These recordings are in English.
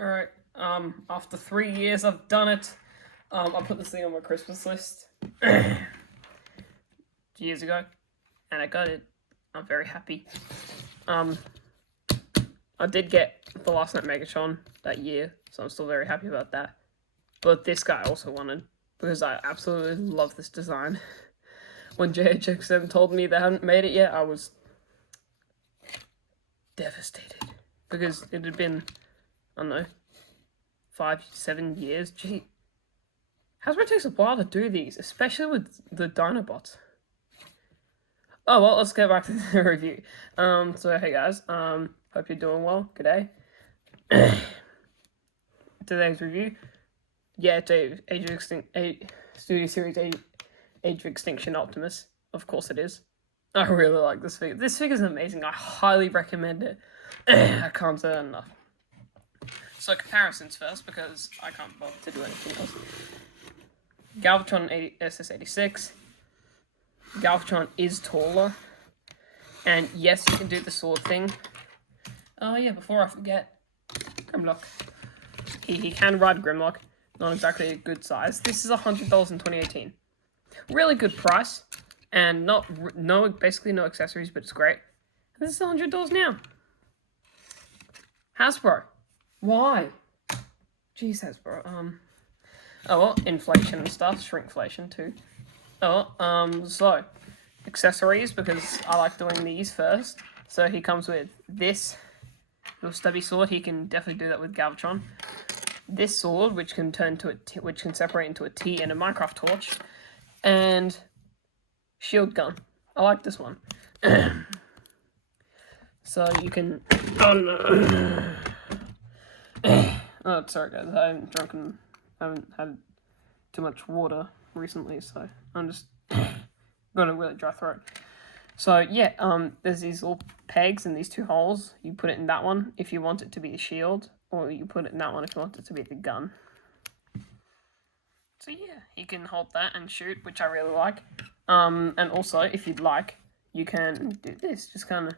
Alright, after 3 years I've done it. I put this thing on my Christmas list years ago, and I got it. I'm very happy. I did get the Last Night Megatron that year, so I'm still very happy about that. But this guy also wanted, because I absolutely love this design. When JHX7 told me they hadn't made it yet, I was devastated. Because it had been, I don't know, 5-7 years. Gee, Hasbro takes a while to do these, especially with the Dinobots. Oh well, let's get back to the review. So hey guys, hope you're doing well. G'day. Today's review, yeah, it's Studio Series Age of Extinction Optimus. Of course it is. I really like this figure. This figure's amazing. I highly recommend it. I can't say that enough. So comparisons first, because I can't bother to do anything else. Galvatron SS86. Galvatron is taller. And yes, you can do the sword thing. Oh yeah, before I forget, Grimlock. He can ride Grimlock. Not exactly a good size. This is $100 in 2018. Really good price. And basically no accessories, but it's great. This is $100 now. Hasbro. Why? Jeez, Hasbro. Oh well, inflation and stuff, shrinkflation too. So accessories, because I like doing these first. So he comes with this little stubby sword. He can definitely do that with Galvatron. This sword, which can which can separate into a T and a Minecraft torch, and shield gun. I like this one. So you can. Oh, sorry guys, I haven't had too much water recently, so I'm just got a really dry throat. So yeah, there's these little pegs in these two holes. You put it in that one if you want it to be the shield, or you put it in that one if you want it to be the gun. So yeah, you can hold that and shoot, which I really like. And also, if you'd like, you can do this, just kind of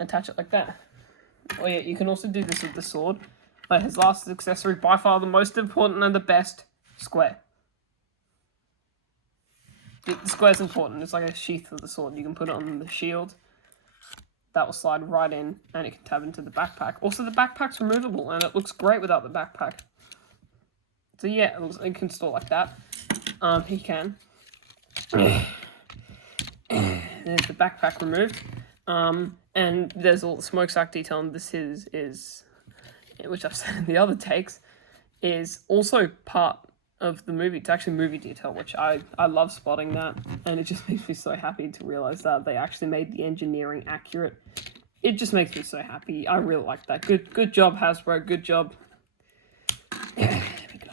attach it like that. Oh yeah, you can also do this with the sword. But his last accessory, by far the most important and the best, square. The square's important. It's like a sheath of the sword. You can put it on the shield. That will slide right in, and it can tab into the backpack. Also, the backpack's removable, and it looks great without the backpack. So yeah, it can store like that. He can. There's the backpack removed. And there's all the smokestack detail, and this is which I've said in the other takes, is also part of the movie. It's actually movie detail, which I love spotting that, and it just makes me so happy to realize that they actually made the engineering accurate. It just makes me so happy. I really like that. Good job, Hasbro. Good job. There we go.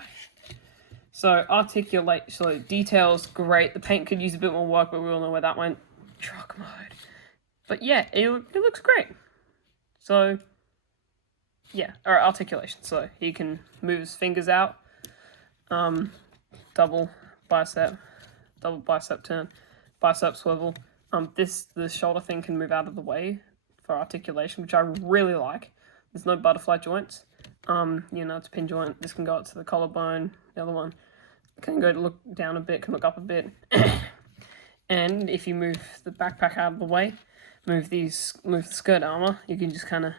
So details, great. The paint could use a bit more work, but we all know where that went. Truck mode. But yeah, it looks great. So yeah, or articulation. So he can move his fingers out. Double bicep turn, bicep swivel. The shoulder thing can move out of the way for articulation, which I really like. There's no butterfly joints. It's a pin joint. This can go up to the collarbone. The other one can go to look down a bit, can look up a bit. And if you move the backpack out of the way, move the skirt armor, you can just kind of.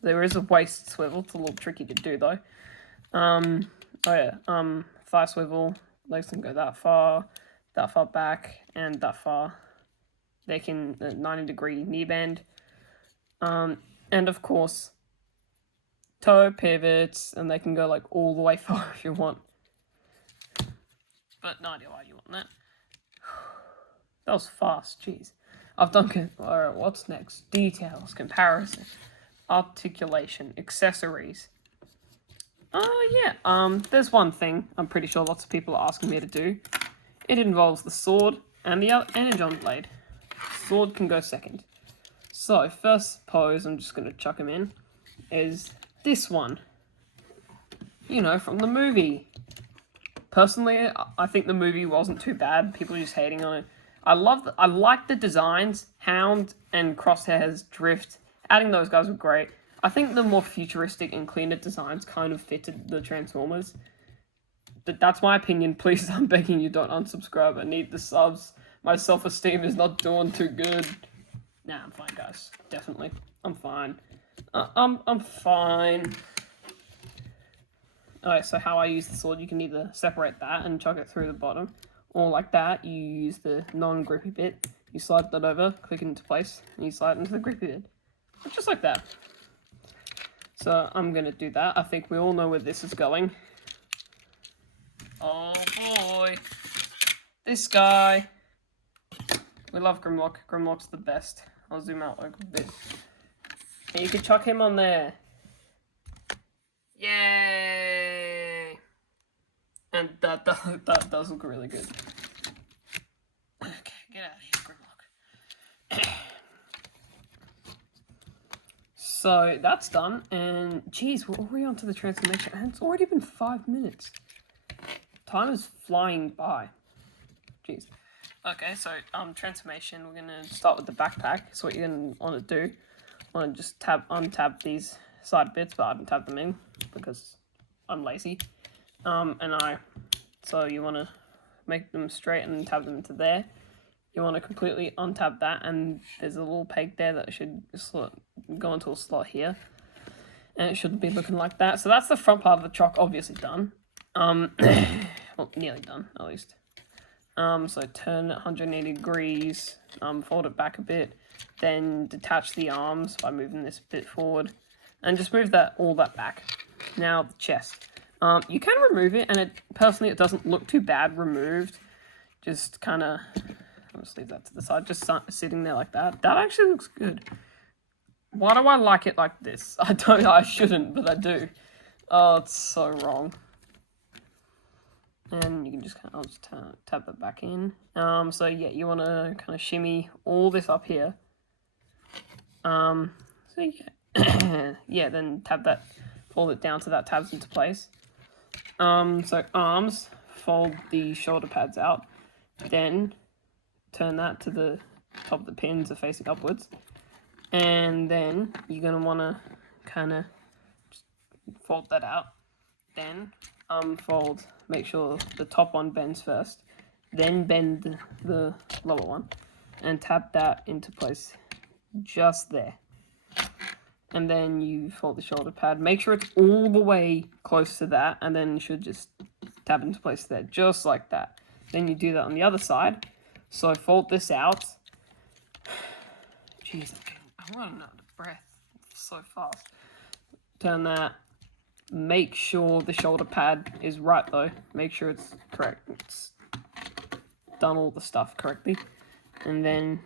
There is a waist swivel. It's a little tricky to do though. Thigh swivel. Legs can go that far back, and that far. They can 90-degree knee bend. And of course, toe pivots, and they can go like all the way far if you want. But no idea why you want that. That was fast, jeez. I've done. Alright, what's next? Details, comparison, articulation, accessories. There's one thing I'm pretty sure lots of people are asking me to do. It involves the sword and the energon blade. Sword can go second. So, first pose, I'm just going to chuck him in, is this one. From the movie. Personally, I think the movie wasn't too bad. People are just hating on it. I like the designs. Hound and Crosshairs, Drift. Adding those guys were great. I think the more futuristic and cleaner designs kind of fitted the Transformers. But that's my opinion. Please, I'm begging you, don't unsubscribe. I need the subs. My self-esteem is not doing too good. Nah, I'm fine, guys. Definitely. I'm fine. I'm fine. Alright, so how I use the sword, you can either separate that and chuck it through the bottom, or like that, you use the non-grippy bit, you slide that over, click it into place, and you slide it into the grippy bit. Just like that. So I'm gonna do that. I think we all know where this is going. Oh boy. This guy. We love Grimlock. Grimlock's the best. I'll zoom out like a bit. And you can chuck him on there. Yay! And that does look really good. Okay, get out of here, Grimlock. So that's done, and geez, we're already on to the transformation, and it's already been 5 minutes. Time is flying by. Jeez. Okay, so transformation. We're gonna start with the backpack. So what you're gonna want to do, want to just untab these side bits, but I haven't tabbed them in because I'm lazy. So you want to make them straight and tab them into there. You want to completely untab that, and there's a little peg there that should go into a slot here, and it shouldn't be looking like that. So that's the front part of the truck, obviously done. Well, nearly done at least. So turn it 180 degrees, fold it back a bit, then detach the arms by moving this bit forward, and just move all that back. Now the chest. You can remove it, and personally it doesn't look too bad removed. Just kind of, I'll just leave that to the side, just sitting there like that. That actually looks good. Why do I like it like this? I shouldn't, but I do. Oh, it's so wrong. And you can just I'll just tab that back in. So yeah, you want to kind of shimmy all this up here. So yeah, yeah, then fold it down so that tabs into place. So arms, fold the shoulder pads out, then turn that to the top of the pins are facing upwards, and then you're gonna want to kind of fold that out, then fold, make sure the top one bends first, then bend the lower one, and tap that into place just there. And then you fold the shoulder pad, make sure it's all the way close to that, and then you should just tab into place there, just like that. Then you do that on the other side. So fold this out. Jeez, I'm running out of breath so fast. Turn that. Make sure the shoulder pad is right though. Make sure it's correct. It's done all the stuff correctly. And then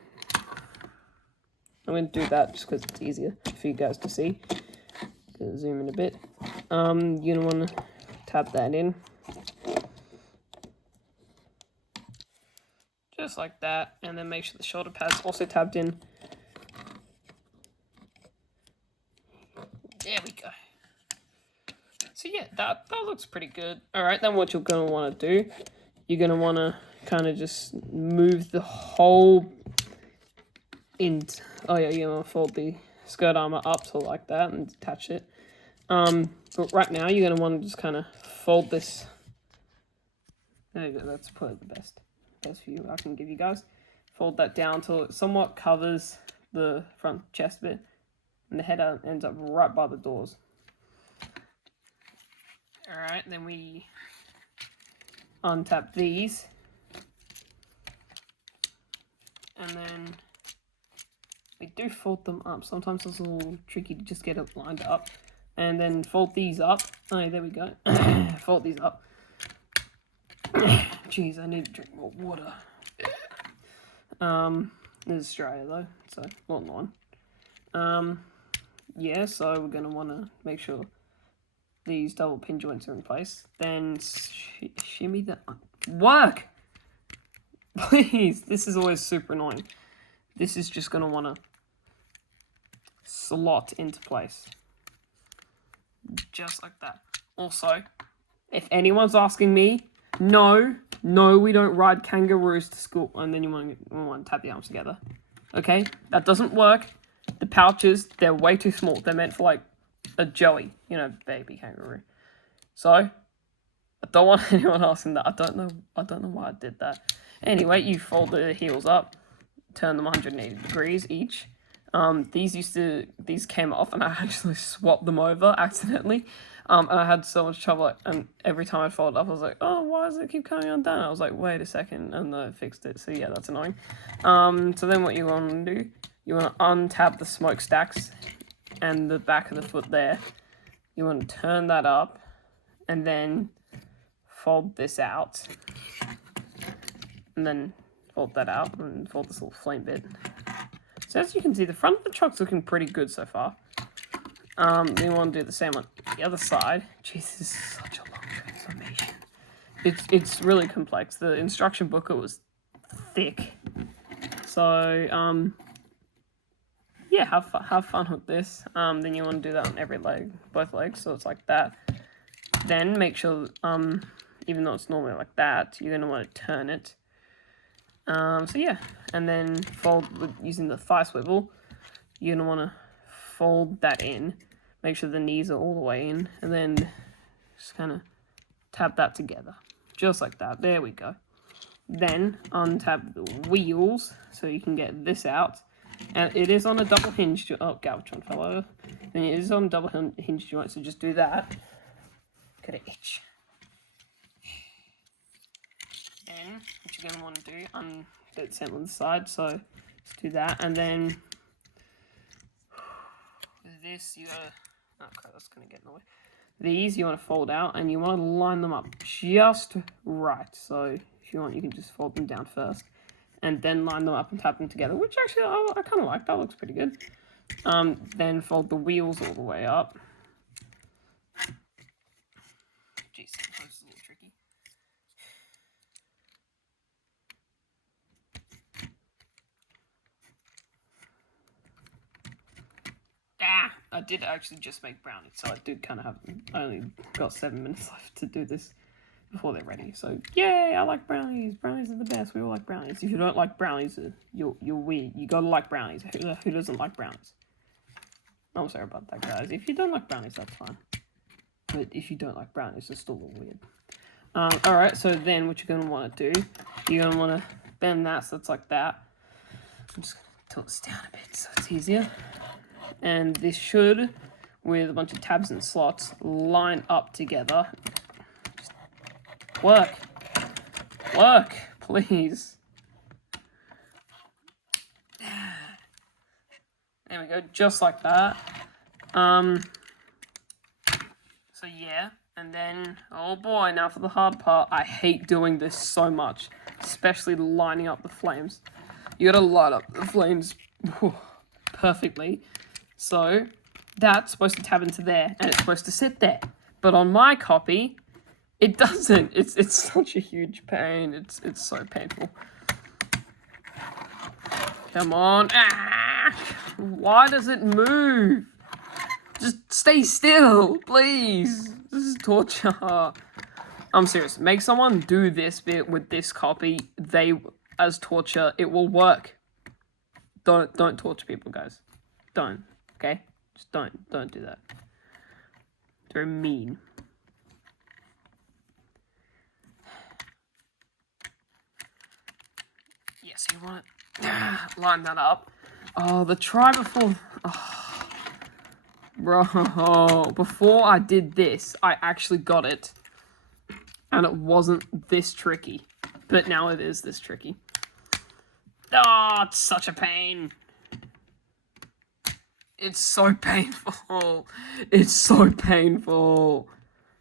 I'm going to do that just because it's easier for you guys to see. Gonna zoom in a bit. You're going to want to tab that in. Just like that. And then make sure the shoulder pad's also tabbed in. There we go. So yeah, that looks pretty good. Alright, then what you're going to want to do, you're going to want to kind of just move the whole oh yeah, you're going to fold the skirt armor up so like that and detach it. But right now you're going to want to just kind of fold this. There you go, that's probably the best view I can give you guys. Fold that down till it somewhat covers the front chest bit, and the header ends up right by the doors. Alright, then we untap these, and then we do fold them up. Sometimes it's a little tricky to just get it lined up. And then fold these up. Oh, there we go. Fold these up. Jeez, I need to drink more water. This is Australia though, so not one. Yeah, so we're going to want to make sure these double pin joints are in place. Then shimmy the work. Please, this is always super annoying. This is just going to want to slot into place. Just like that. Also, if anyone's asking me, no, we don't ride kangaroos to school. And then you want to tap the arms together. Okay? That doesn't work. the pouches, they're way too small. They're meant for, like, a Joey, you know, baby kangaroo. So, I don't want anyone asking that. I don't know why I did that. Anyway, you fold the heels up, turn them 180 degrees each. These came off, and I actually swapped them over accidentally. And I had so much trouble, and every time I fold up, I was like, oh, why does it keep coming undone? I was like, wait a second, and I fixed it. So yeah, that's annoying. So then what you want to do, you want to untab the smokestacks and the back of the foot there. You want to turn that up, and then fold this out, and then fold that out, and fold this little flame bit. So as you can see, the front of the truck's looking pretty good so far. Then you want to do the same on the other side. Jeez, this is such a long transformation. It's really complex. The instruction booklet was thick. So, yeah, have fun with this. Then you want to do that on every leg, both legs, so it's like that. Then make sure, even though it's normally like that, you're going to want to turn it. So yeah, and then fold using the thigh swivel. You're going to want to fold that in, make sure the knees are all the way in, and then just kind of tap that together, just like that. There we go. Then untab the wheels so you can get this out, and it is on a double hinge joint. Oh, Galvatron fell over. Then it is on a double hinge joint, so just do that. Get it itch. Then what you're gonna want to do, do the same on the side. So let's do that, and then this you gotta. Okay, that's gonna get in the way. These you want to fold out, and you want to line them up just right. So if you want, you can just fold them down first, and then line them up and tap them together. Which actually I kind of like. That looks pretty good. Then fold the wheels all the way up. Jeez, sometimes it's a little tricky. I did actually just make brownies, so I did kind of have. I only got 7 minutes left to do this before they're ready. So yay! I like brownies. Brownies are the best. We all like brownies. If you don't like brownies, you're weird. You gotta like brownies. Who doesn't like brownies? I'm sorry about that, guys. If you don't like brownies, that's fine. But if you don't like brownies, it's still a little weird. All right. So then, what you're gonna want to do? You're gonna want to bend that so it's like that. I'm just gonna tilt this down a bit so it's easier. And this should, with a bunch of tabs and slots, line up together. Just work. Work, please. There we go, just like that. So yeah, and then, oh boy, now for the hard part. I hate doing this so much, especially lining up the flames. You gotta line up the flames perfectly. So, that's supposed to tab into there, and it's supposed to sit there. But on my copy, it doesn't. It's such a huge pain. It's so painful. Come on. Ah! Why does it move? Just stay still, please. This is torture. I'm serious. Make someone do this bit with this copy. As torture, it will work. Don't torture people, guys. Don't. Okay? Just don't do that. It's very mean. Yes, you want to line that up. Oh, the try before. Oh. Bro, before I did this, I actually got it. And it wasn't this tricky. But now it is this tricky. Oh, it's such a pain. It's so painful. It's so painful.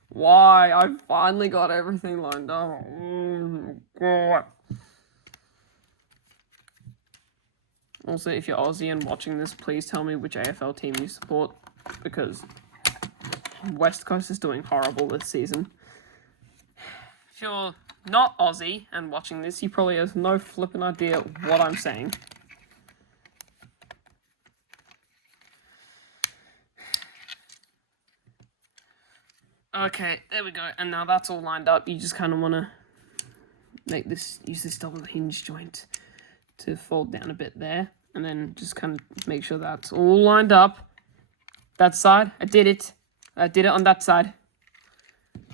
Why? I finally got everything lined up. Oh, God. Also, if you're Aussie and watching this, please tell me which AFL team you support, because West Coast is doing horrible this season. If you're not Aussie and watching this, you probably have no flipping idea what I'm saying. Okay, there we go. And now that's all lined up. You just kind of want to use this double hinge joint to fold down a bit there. And then just kind of make sure that's all lined up. That side, I did it. I did it on that side.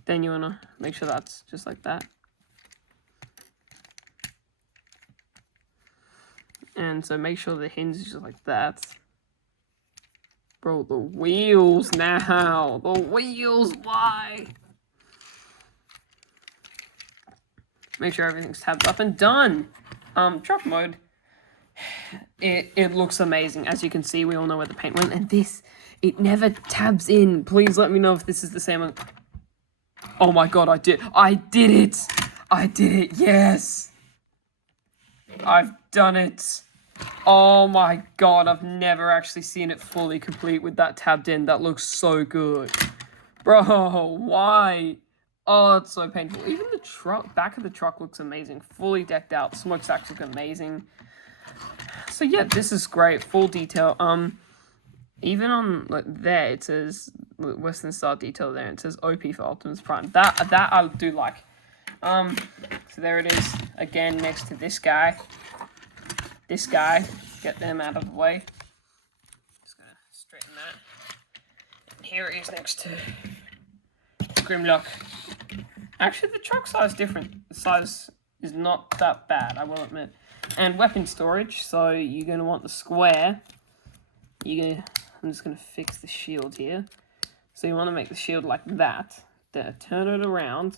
Then you want to make sure that's just like that. And so make sure the hinge is just like that. Bro, the wheels now. The wheels, why? Make sure everything's tabbed up and done. Drop mode. It looks amazing. As you can see, we all know where the paint went. And this, it never tabs in. Please let me know if this is the same one. Oh my god, I did it. I did it, yes. I've done it. Oh my god, I've never actually seen it fully complete with that tabbed in. That looks so good. Bro, why? Oh, it's so painful. Even the truck, back of the truck looks amazing. Fully decked out. Smokestacks look amazing. So yeah, this is great. Full detail. Even on like there, it says Western Star detail there. It says OP for Optimus Prime. That I do like. So there it is. Again, next to this guy. This guy. Get them out of the way. Just gonna straighten that. And here it is next to Grimlock. Actually, the truck size is different. The size is not that bad, I will admit. And weapon storage. So you're gonna want the square. I'm just gonna fix the shield here. So you want to make the shield like that. Then turn it around.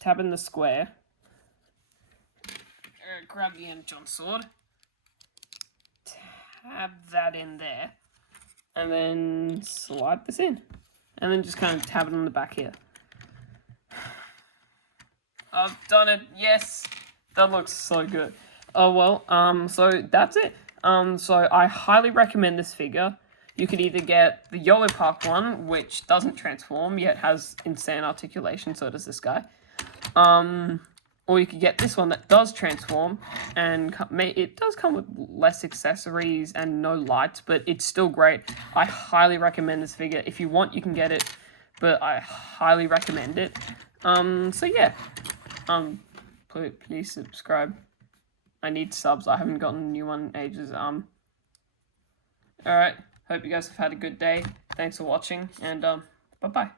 Tab in the square. Grab the Energon sword. Tab that in there. And then slide this in. And then just kind of tab it on the back here. I've done it. Yes. That looks so good. Oh, well, so that's it. So I highly recommend this figure. You could either get the YOLO Park one, which doesn't transform, yet has insane articulation, so does this guy. Or you could get this one that does transform, and it does come with less accessories and no lights, but it's still great. I highly recommend this figure. If you want, you can get it, but I highly recommend it. So yeah. Please subscribe. I need subs. I haven't gotten a new one in ages. Alright. Hope you guys have had a good day. Thanks for watching, and bye-bye.